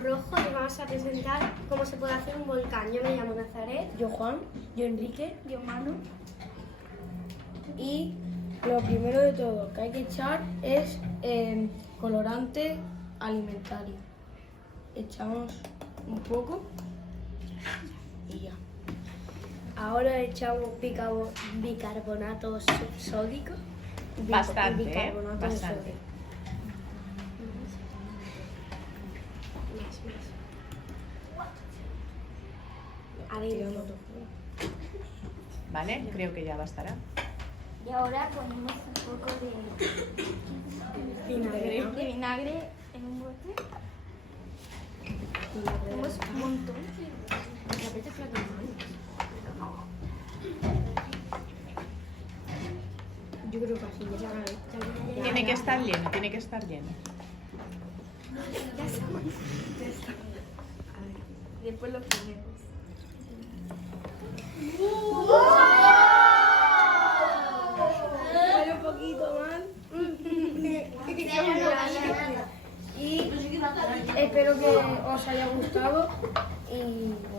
rojo y vamos a presentar cómo se puede hacer un volcán. Yo me llamo Nazaret. Yo Juan, yo Enrique, Yo Manu. y lo primero de todo que hay que echar es colorante alimentario. Echamos un poco y ya. Ahora echamos bicarbonato sódico. Bastante, Bicarbonato de bastante. sodio. Más. Tirando Adentro. todo. ¿Vale? Creo que ya bastará. Y ahora ponemos un poco Vinagre. de vinagre en un bote. Ponemos un montón. Yo creo que así ya. Tiene que estar lleno, tiene que estar lleno. Después lo ponemos. Vale, un poquito más. Y espero que os haya gustado y bueno.